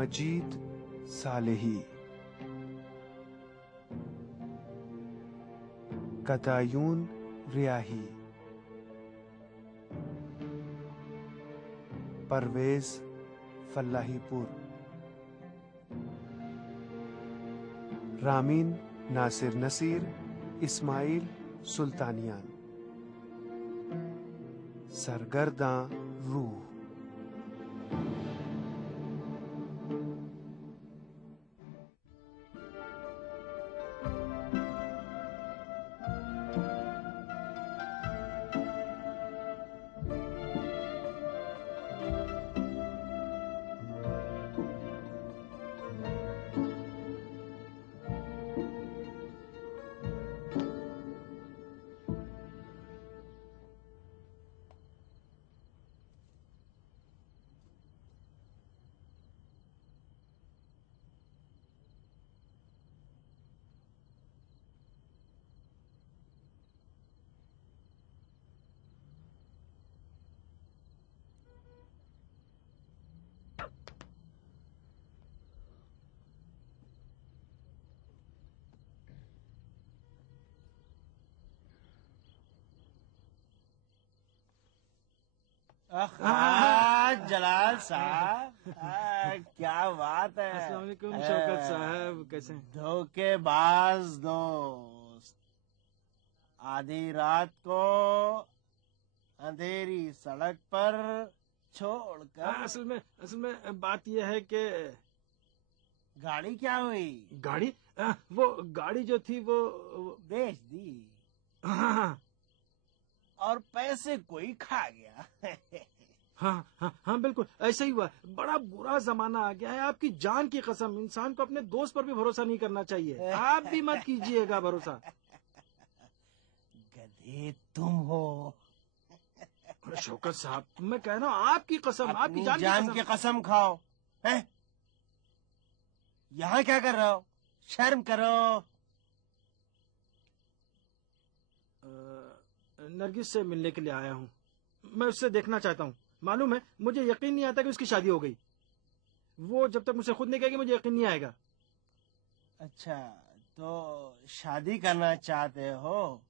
मजीद Salehi, कतायून रियाही, Parvez फल्लाहीपुर, Ramin Nasir Naseer, Ismail सुल्तानियान, सरगर्दां रूह। जलाल साहब, क्या बात है। अस्सलाम वालेकुम शौकत साहब, कैसे हैं? धोखेबाज दोस्त, आधी रात को अंधेरी सड़क पर छोड़कर। असल में बात यह है कि गाड़ी क्या हुई? गाड़ी वो गाड़ी जो थी वो बेच दी। हाँ और पैसे कोई खा गया। हाँ बिल्कुल ऐसा ही हुआ। बड़ा बुरा जमाना आ गया है। आपकी जान की कसम, इंसान को अपने दोस्त पर भी भरोसा नहीं करना चाहिए। आप भी मत कीजिएगा भरोसा। गधे तुम हो। शौकत साहब, मैं कह रहा हूँ आपकी कसम, आपकी जान की कसम खाओ। हैं? यहाँ क्या कर रहे हो? शर्म करो। नरगिस से मिलने के लिए आया हूँ। मैं उससे देखना चाहता हूँ। मालूम है, मुझे यकीन नहीं आता कि उसकी शादी हो गई। वो जब तक मुझसे खुद नहीं कहेगी मुझे यकीन नहीं आएगा। अच्छा, तो शादी करना चाहते हो?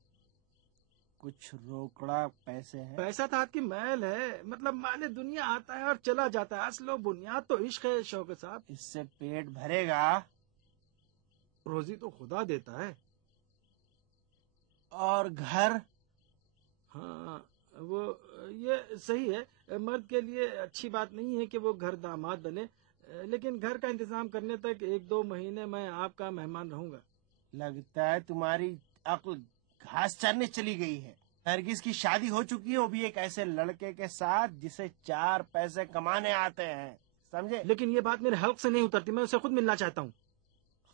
कुछ रोकड़ा पैसे हैं? पैसा तो हाथ की मैल है। मतलब माले दुनिया आता है और चला जाता है। असलो बुनियाद तो इश्क है शौकत साहब। इससे पेट भरेगा? रोजी तो खुदा देता है। और घर? हाँ वो ये सही है। मर्द के लिए अच्छी बात नहीं है कि वो घर दामाद बने, लेकिन घर का इंतजाम करने तक 1-2 महीने मैं आपका मेहमान रहूंगा। लगता है तुम्हारी अक्ल घास चरने चली गई है। नरगिस की शादी हो चुकी है, वो भी एक ऐसे लड़के के साथ जिसे 4 पैसे कमाने आते हैं, समझे? लेकिन ये बात मेरे हल्क से नहीं उतरती। मैं उसे खुद मिलना चाहता हूँ।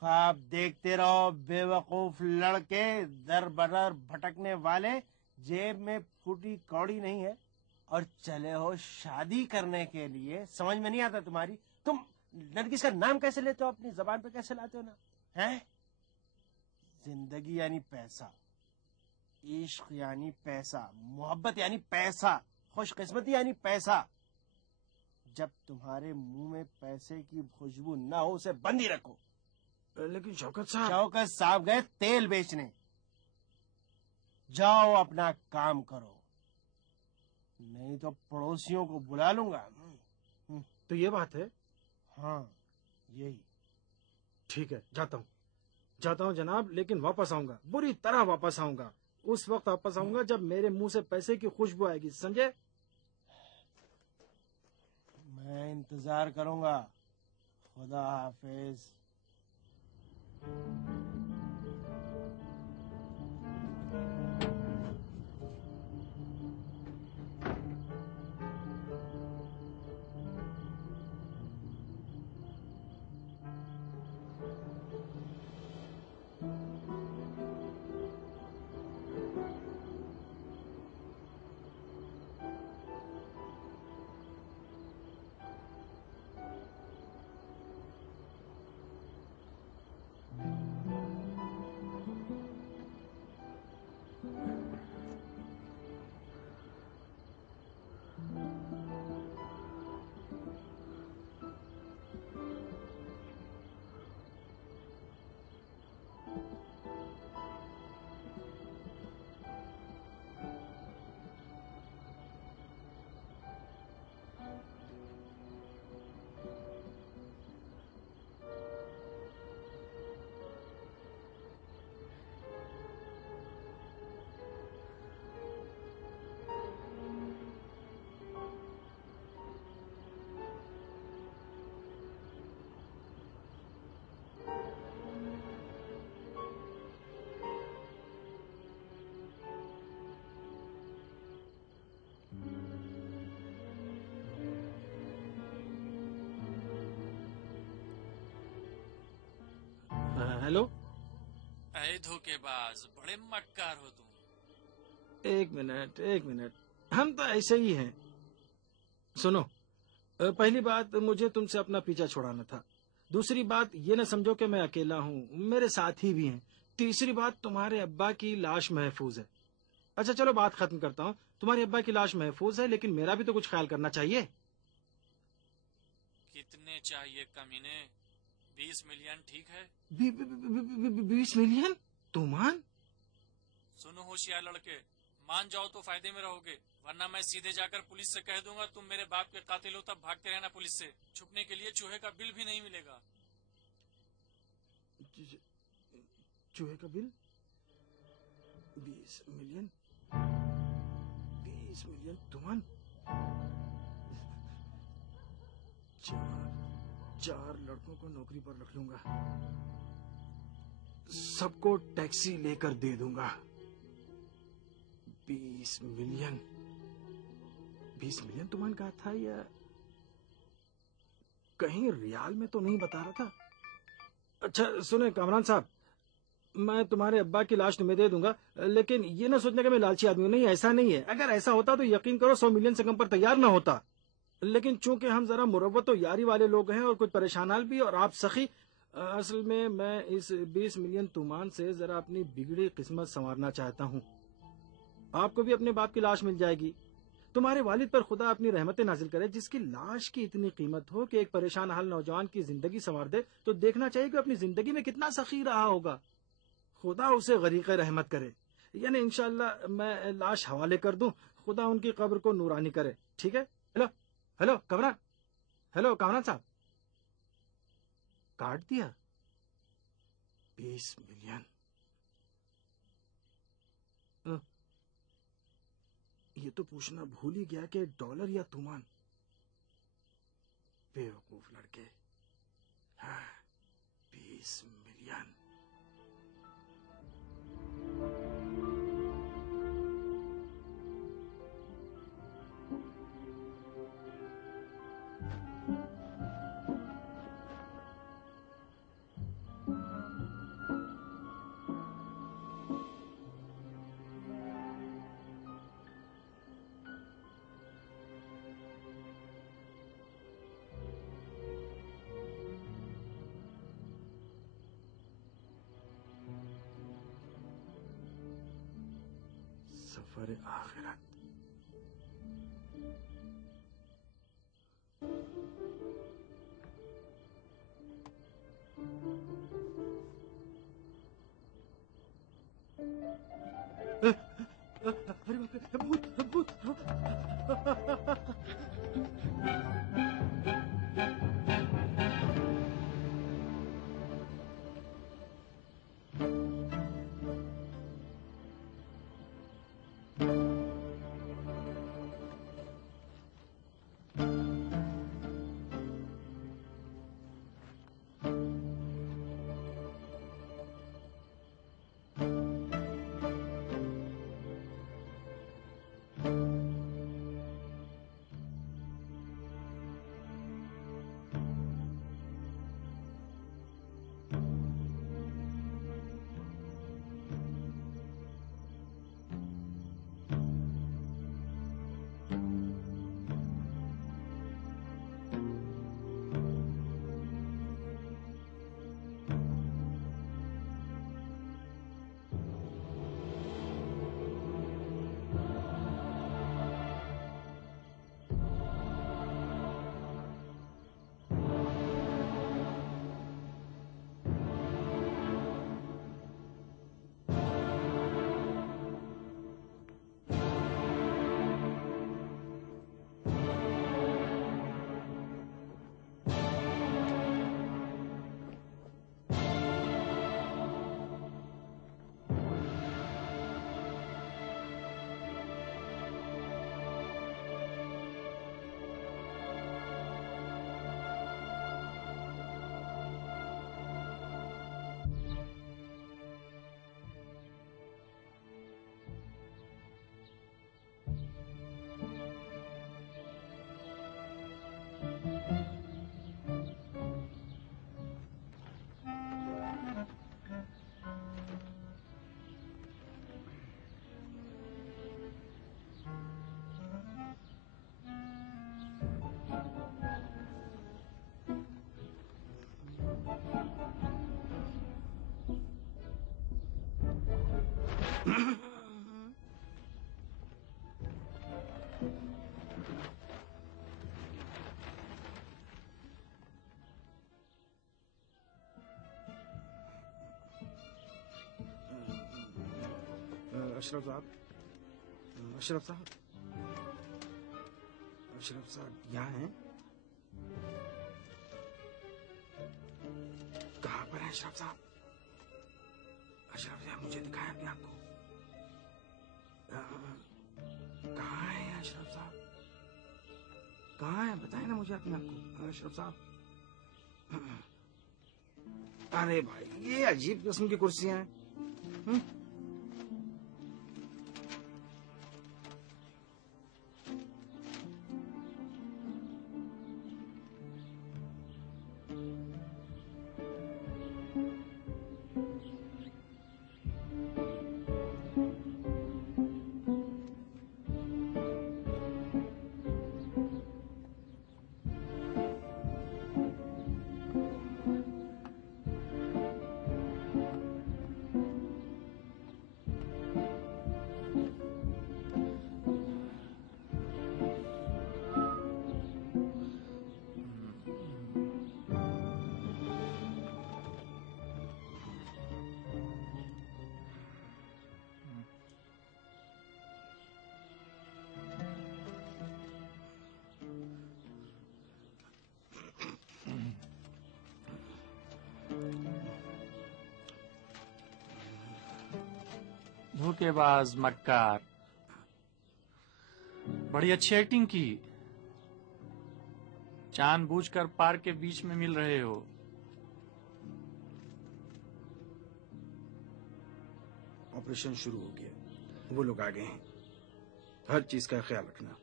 ख्वाब देखते रहो बेवकूफ लड़के, दर बदर भटकने वाले, जेब में फूटी कौड़ी नहीं है और चले हो शादी करने के लिए। समझ में नहीं आता तुम्हारी? तुम नरगिस का नाम कैसे लेते हो? अपनी जबान पे कैसे लाते हो ना? हैं? जिंदगी यानी पैसा, इश्क यानी पैसा, मोहब्बत यानी पैसा, खुशकिस्मती यानी पैसा। जब तुम्हारे मुंह में पैसे की खुशबू ना हो उसे बंद ही रखो। लेकिन शौकत साहब गए तेल बेचने। जाओ अपना काम करो, नहीं तो पड़ोसियों को बुला लूंगा। तो ये बात है? हाँ यही। ठीक है, जाता हूँ जनाब, लेकिन वापस आऊंगा। बुरी तरह वापस आऊंगा। उस वक्त वापस आऊंगा जब मेरे मुंह से पैसे की खुशबू आएगी, समझे? मैं इंतजार करूंगा। खुदा हाफिज। हेलो। अरे धोखेबाज, बड़े मक्कार हो तुम। एक मिनट, हम तो ऐसे ही हैं। सुनो, पहली बात, मुझे तुमसे अपना पीछा छुड़ाना था। दूसरी बात, ये न समझो कि मैं अकेला हूँ, मेरे साथी भी हैं। तीसरी बात, तुम्हारे अब्बा की लाश महफूज है। अच्छा चलो, बात खत्म करता हूँ। तुम्हारे अब्बा की लाश महफूज है, लेकिन मेरा भी तो कुछ ख्याल करना चाहिए। कितने चाहिए कमीने? 20 मिलियन ठीक है? 20 मिलियन? तूमान? सुनो होशियार लड़के, मान जाओ तो फायदे में रहोगे, वरना मैं सीधे जाकर पुलिस से कह दूंगा तुम मेरे बाप के कातिल हो। तब भागते रहना पुलिस से। छुपने के लिए चूहे का बिल भी नहीं मिलेगा। चूहे का बिल? 20 मिलियन? 20 मिलियन तूमान? चार लड़कों को नौकरी पर रख लूंगा, सबको टैक्सी लेकर दे दूंगा। 20 मिलियन? 20 मिलियन तुमान कहा था, या कहीं रियाल में तो नहीं बता रहा था? अच्छा सुने कामरान साहब, मैं तुम्हारे अब्बा की लाश तुम्हें दे दूंगा, लेकिन ये ना सोचने कि मैं लालची आदमी हूं। नहीं, ऐसा नहीं है। अगर ऐसा होता तो यकीन करो 100 मिलियन से कम पर तैयार ना होता। लेकिन चूंकि हम जरा मुरव्वत और यारी वाले लोग हैं और कुछ परेशानाल भी, और आप सखी, असल में मैं इस 20 मिलियन तुमान से जरा अपनी बिगड़ी किस्मत संवारना चाहता हूँ। आपको भी अपने बाप की लाश मिल जाएगी। तुम्हारे वालिद पर खुदा अपनी रहमतें नाजिल करे, जिसकी लाश की इतनी कीमत हो कि एक परेशान हाल नौजवान की जिंदगी संवार दे। तो देखना चाहिए कि अपनी जिंदगी में कितना सखी रहा होगा। खुदा उसे गरीक़ रहमत करे। यानी इंशाअल्लाह मैं लाश हवाले कर दूं, खुदा उनकी कब्र को नूरानी करे। ठीक है? Hello hello Kamran, hello Kamran साहब। काट दिया? 20 मिलियन? ये तो पूछना भूल ही गया कि डॉलर या तुमान। बेवकूफ लड़के। हाँ, 20 मिलियन। सफर आखिरत। अरे बाप रे, भूत भूत। अशरफ साहब, अशरफ साहब, अशरफ साहब यहाँ हैं? कहाँ पर हैं अशरफ साहब? अशरफ साहब मुझे दिखाया अपने आप को। कहाँ हैं अशरफ साहब? कहाँ हैं बताएं ना मुझे अपने आप को अशरफ साहब। अरे भाई ये अजीब किस्म की कुर्सियां हैं। धोखेबाज मक्कार, बड़ी अच्छी एक्टिंग की। जानबूझकर पार्क के बीच में मिल रहे हो। ऑपरेशन शुरू हो गया, वो लोग आ गए हैं। हर चीज का ख्याल रखना।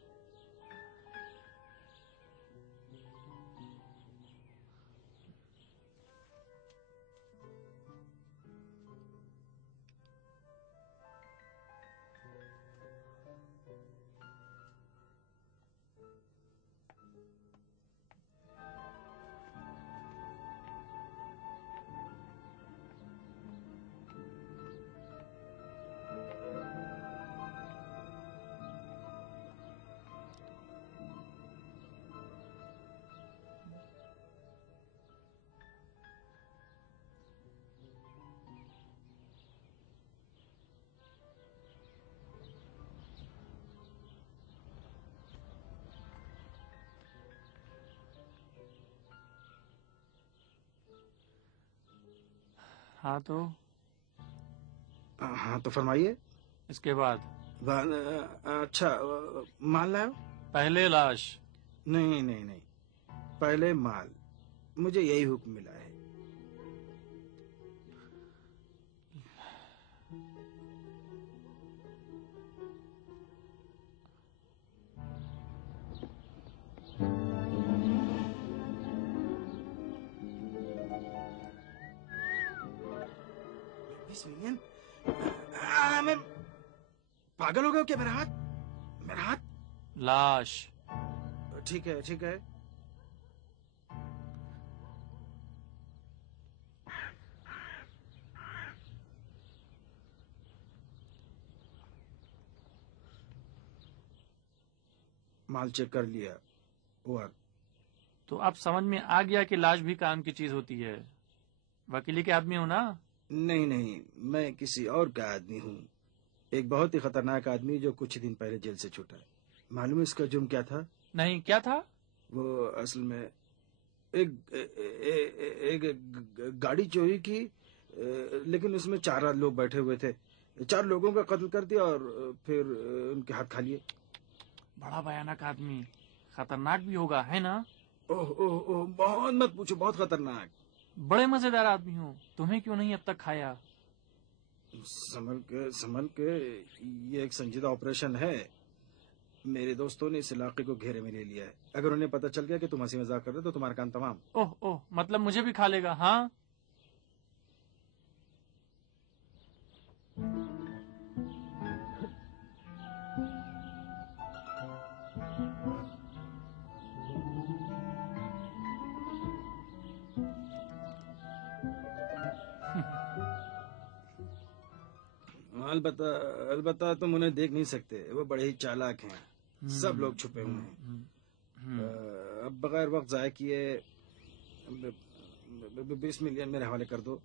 हाँ तो फरमाइए। इसके बाद अच्छा, माल लाओ। पहले लाश। नहीं नहीं नहीं, पहले माल। मुझे यही हुक्म मिला है। मैं पागल हो गया क्या? मेरा हाथ लाश। ठीक है ठीक है। माल चेक कर लिया। ओवर। तो अब समझ में आ गया कि लाश भी काम की चीज होती है। वकीली के आदमी हो ना? नहीं नहीं, मैं किसी और का आदमी हूँ। एक बहुत ही खतरनाक आदमी जो कुछ ही दिन पहले जेल से छूटा है। मालूम है इसका जुर्म क्या था? नहीं, क्या था? वो असल में एक गाड़ी चोरी की, लेकिन उसमें 4 लोग बैठे हुए थे। 4 लोगों का कत्ल कर दिया और फिर उनके हाथ खा लिए। बड़ा भयानक आदमी, खतरनाक भी होगा, है ना? ओह ओह ओह, बहुत मत पूछो, बहुत खतरनाक। बड़े मजेदार आदमी हो। तुम्हें क्यों नहीं अब तक खाया? संभल के, ये एक संजीदा ऑपरेशन है। मेरे दोस्तों ने इस इलाके को घेरे में ले लिया है। अगर उन्हें पता चल गया कि तुम हंसी मजाक कर रहे हो तो तुम्हारा काम तमाम। ओह ओह, मतलब मुझे भी खा लेगा? हाँ। अलबत्ता अलबत्ता तुम उन्हें देख नहीं सकते, वो बड़े ही चालाक हैं। सब लोग छुपे हुए हैं। अब बगैर वक्त जाया किए 20 मिलियन मेरे हवाले कर दो।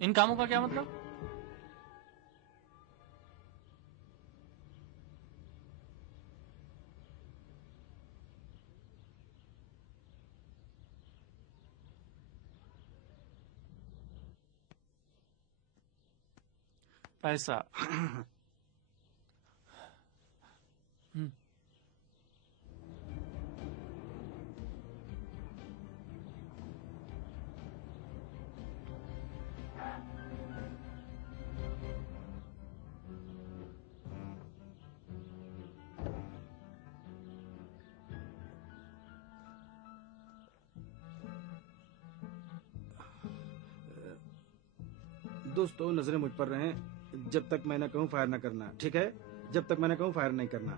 इन कामों का क्या मतलब? पैसा। दोस्तों, नजरें मुझ पर रहें जब तक मैं न कहूं फायर न करना, ठीक है? जब तक मैं न कहूं फायर नहीं करना।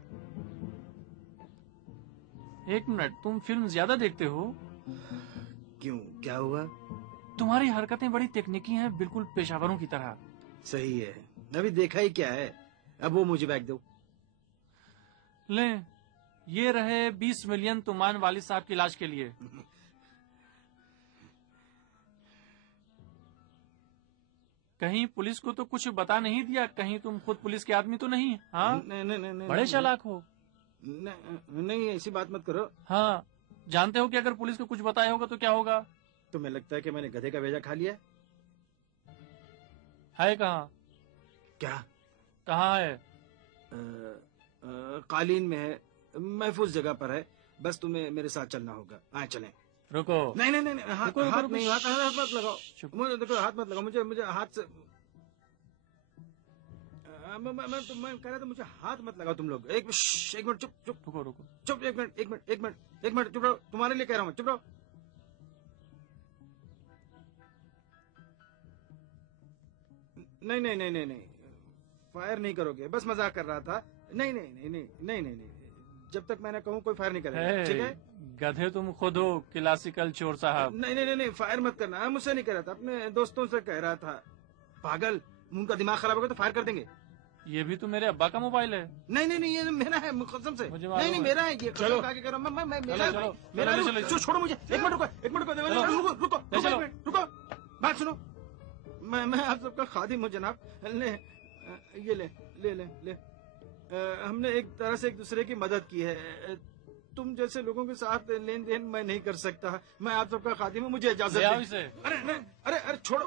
एक मिनट, तुम फिल्म ज्यादा देखते हो? क्यों, क्या हुआ? तुम्हारी हरकतें बड़ी तकनीकी हैं, बिल्कुल पेशावरों की तरह। सही है, अभी देखा ही क्या है। अब वो मुझे बैग दो। ले, ये रहे 20 मिलियन तुमान वालिद साहब की इलाज के लिए। कहीं पुलिस को तो कुछ बता नहीं दिया? कहीं तुम खुद पुलिस के आदमी तो नहीं? हाँ, नहीं, बड़े चालाक हो। नहीं, ऐसी बात मत करो। हाँ, जानते हो कि अगर पुलिस को कुछ बताया होगा तो क्या होगा? तुम्हें लगता है कि मैंने गधे का भेजा खा लिया? है कहाँ? क्या? कहाँ है? कालीन में है, महफूज जगह पर है। बस तुम्हें मेरे साथ चलना होगा। आए चलें। रुको। नहीं, हाथ नहीं, हाथ मत लगाओ। चुप। मुझे देखो, हाथ मत लगाओ। मुझे हाथ से मैं कह रहा था, मुझे हाथ मत लगाओ तुम लोग। एक मिनट, चुप। रुको। एक मिनट चुप रहो। तुम्हारे लिए कह रहा हूँ, चुप रहो। नहीं, फायर नहीं करोगे, बस मजाक कर रहा था। नहीं, जब तक मैंने कहूँ कोई फायर नहीं करेगा, ठीक है? गधे तुम खुद हो, क्लासिकल चोर साहब। नहीं, फायर मत करना। मुझसे नहीं कह रहा था, अपने दोस्तों से कह रहा था। पागल, उनका दिमाग खराब होगा तो फायर कर देंगे। ये भी तो मेरे अब्बा का मोबाइल है। नहीं, ये मेरा है, कसम से। नहीं, मेरा है ये। चलो आगे करो। चलो। छोड़ो मुझे। एक मिनट रुको। बात सुनो। मैं आप सबका खादिम हूँ जनाब। ले। हमने एक तरह से एक दूसरे की मदद की है। तुम जैसे लोगों के साथ लेन देन मैं नहीं कर सकता। मैं आप सबका खादिम हूँ, मुझे इजाजत दे। अरे छोड़ो।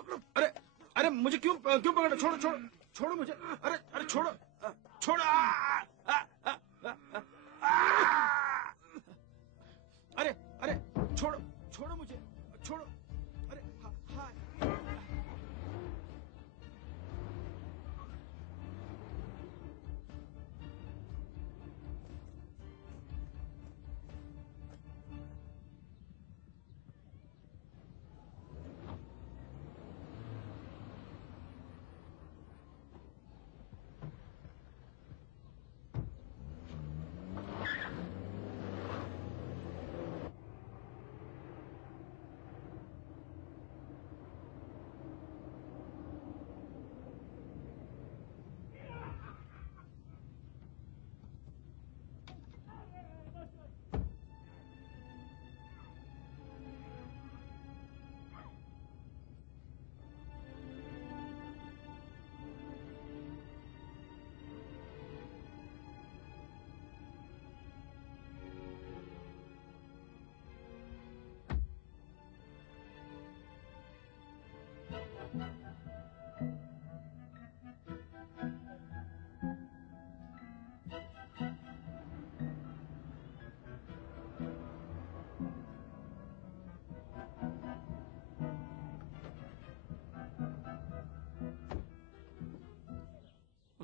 अरे मुझे क्यों पकड़? छोड़ो मुझे। अरे छोड़ो। अरे छोड़ो मुझे। छोड़ो। अरे हाँ।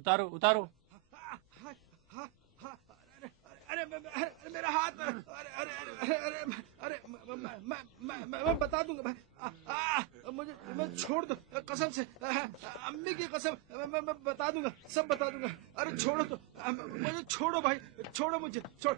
उतारो उतारो। अरे मेरा हाथ, अरे मैं बता दूंगा भाई, मुझे मैं छोड़ दो कसम से, अम्मी की कसम, मैं बता दूंगा, सब बता दूंगा। अरे छोड़ो तो, मुझे छोड़ो भाई, छोड़ो मुझे, छोड़।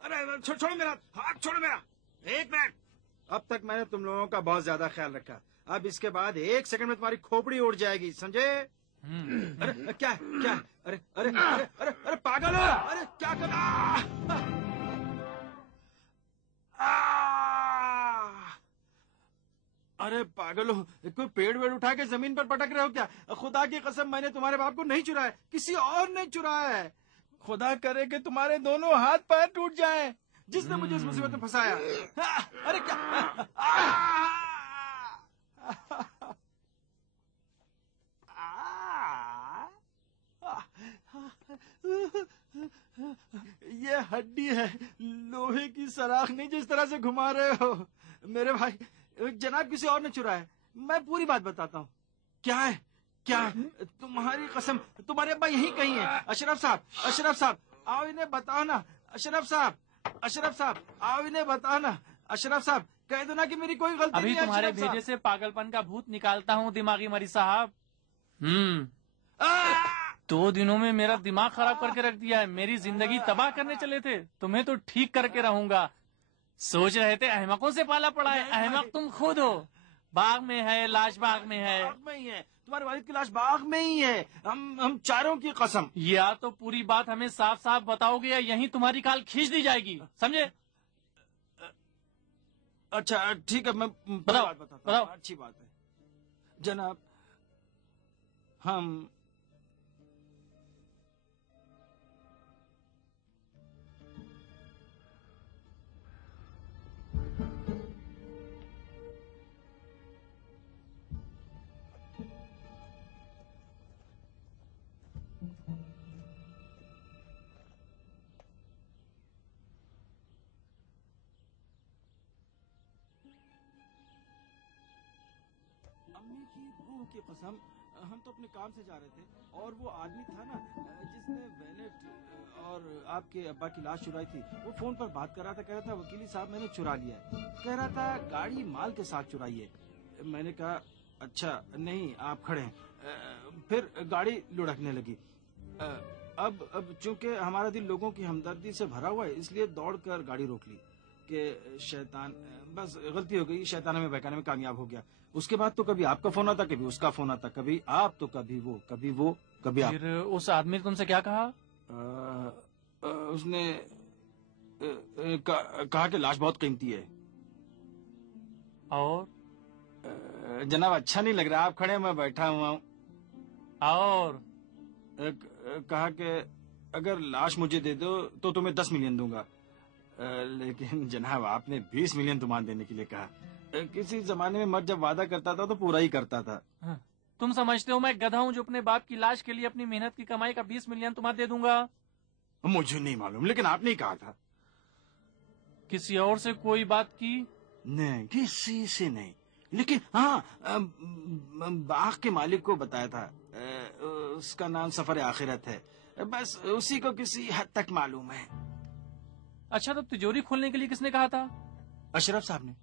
अरे छोड़ो मेरा हाथ, छोड़ो मेरा। एक मिनट, अब तक मैंने तुम लोगों का बहुत ज्यादा ख्याल रखा, अब इसके बाद 1 सेकंड में तुम्हारी खोपड़ी उड़ जाएगी, समझे? अरे क्या क्या, अरे अरे अरे अरे अरे पागल हो, अरे क्या कर, अरे पागल हो, कोई पेड़ वेड़ उठा के जमीन पर पटक रहे हो क्या? खुदा की कसम, मैंने तुम्हारे बाप को नहीं चुराया, किसी और ने चुराया है। खुदा करे कि तुम्हारे दोनों हाथ पैर टूट जाएं, जिसने मुझे इस मुसीबत में फंसाया। अरे क्या, ये हड्डी है, लोहे की सराख नहीं जिस तरह से घुमा रहे हो मेरे भाई। जनाब किसी और ने चुराया, मैं पूरी बात बताता हूँ। क्या है, क्या है? तुम्हारी कसम, तुम्हारे अब्बा यहीं कहीं है। अशरफ साहब, अशरफ साहब, आओ इन्हें बताओ ना। अशरफ साहब, अशरफ साहब, आओ इन्हें बताओ ना। अशरफ साहब, कह दो ना कि मेरी कोई गलती अभी नहीं है। तुम्हारे भेजे से पागलपन का भूत निकालता हूँ दिमागी मरीज साहब। 2 दिनों में मेरा दिमाग खराब करके रख दिया है, मेरी जिंदगी तबाह करने चले थे, तुम्हें तो ठीक करके रहूंगा। सोच रहे थे अहमकों से पाला पड़ा है, अहमक तुम खुद हो। बाग में है, लाश बाग में है। बाग में ही है, तुम्हारे वालिद की लाश बाग में ही है। हम चारों की कसम। या तो पूरी बात हमें साफ साफ बताओगे या यहीं तुम्हारी खाल खींच दी जाएगी, समझे? अच्छा ठीक है, मैं बताओ, बात बताता बताओ। हूँ। अच्छी बात है जनाब, हम अम्मी की रूह की कसम, हम तो अपने काम से जा रहे थे और वो आदमी था ना जिसने वैलेट और आपके अब्बा की लाश चुराई थी, वो फोन पर बात कर रहा था, कह रहा था वकीली साहब मैंने चुरा लिया है, कह रहा था गाड़ी माल के साथ चुराई है। मैंने कहा अच्छा नहीं, आप खड़े हैं। फिर गाड़ी लुढ़कने लगी। अब चूंकि हमारा दिल लोगों की हमदर्दी से भरा हुआ है, इसलिए दौड़कर गाड़ी रोक ली कि शैतान, बस गलती हो गई, शैतान में बहकाने में कामयाब हो गया। उसके बाद तो कभी आपका फोन आता, कभी उसका फोन आता, कभी आप तो कभी वो, कभी वो, कभी आप। फिर उस आदमी ने तुमसे क्या कहा? उसने कहा कि लाश बहुत कीमती है। और जनाब अच्छा नहीं लग रहा, आप खड़े, मैं बैठा हुआ हूँ। और कहा कि अगर लाश मुझे दे दो तो तुम्हें 10 मिलियन दूंगा। लेकिन जनाब आपने 20 मिलियन तुम्हारे देने के लिए कहा। किसी जमाने में मर्द जब वादा करता था तो पूरा ही करता था। तुम समझते हो मैं गधा हूँ जो अपने बाप की लाश के लिए अपनी मेहनत की कमाई का 20 मिलियन तुम्हारे दे दूंगा? मुझे नहीं मालूम, लेकिन आपने ही कहा था। किसी और से कोई बात की? नहीं, किसी से नहीं, लेकिन हाँ बाग के मालिक को बताया था। उसका नाम सफर आखिरत है, बस उसी को किसी हद तक मालूम है। अच्छा, तो तिजोरी खोलने के लिए किसने कहा था? अशरफ साहब ने।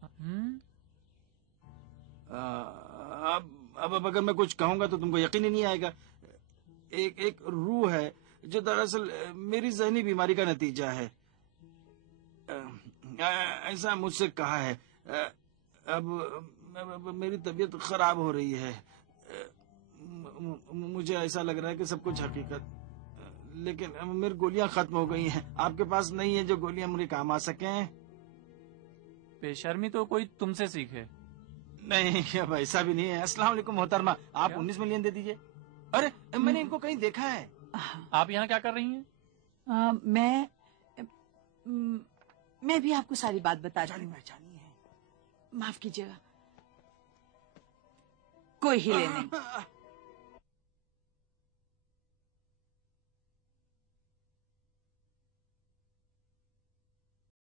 अब अगर मैं कुछ कहूंगा तो तुमको यकीन ही नहीं आएगा। एक रूह है जो दरअसल मेरी जहनी बीमारी का नतीजा है। ऐसा मुझसे कहा है। अब मेरी तबीयत खराब हो रही है। मुझे ऐसा लग रहा है कि सब कुछ हकीकत, लेकिन मेरी गोलियां खत्म हो गई हैं। आपके पास नहीं है जो गोलियां मुझे काम आ सकें? बेशर्मी तो कोई तुमसे सीखे। नहीं, अब ऐसा भी नहीं है। अस्सलाम वालेकुम मोहतरमा, आप 19 मिलियन दे दीजिए। अरे मैंने इनको कहीं देखा है। आप यहाँ क्या कर रही हैं? मैं भी आपको सारी बात बता रही हूँ। पहचानी है। माफ कीजिएगा, कोई हिले नहीं।